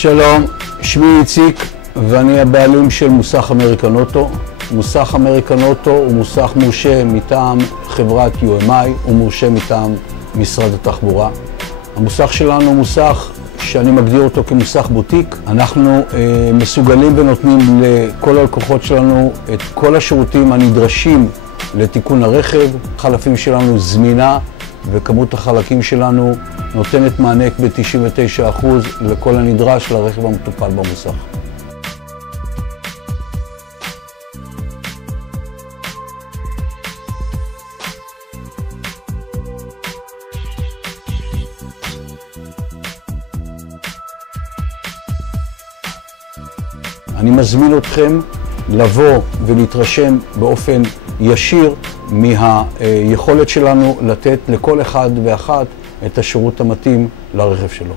שלום, שמי איציק ואני הבעלים של מוסך אמריקן אוטו. מוסך אמריקן אוטו הוא מוסך מורשה מטעם חברת UMI, הוא מורשה מטעם משרד התחבורה. המוסך שלנו הוא מוסך שאני מגדיר אותו כמוסך בוטיק. אנחנו מסוגלים ונותנים לכל הלקוחות שלנו את כל השירותים הנדרשים לתיקון הרכב. החלפים שלנו זמינה וכמות החלקים שלנו נותנת מענה ב-99% לכל הנדרש לרכב המטופל במוסך. אני מזמין אתכם לבוא ולהתרשם באופן ישיר מהיכולת שלנו לתת לכל אחד ואחת את השירות המתאים לרכב שלו.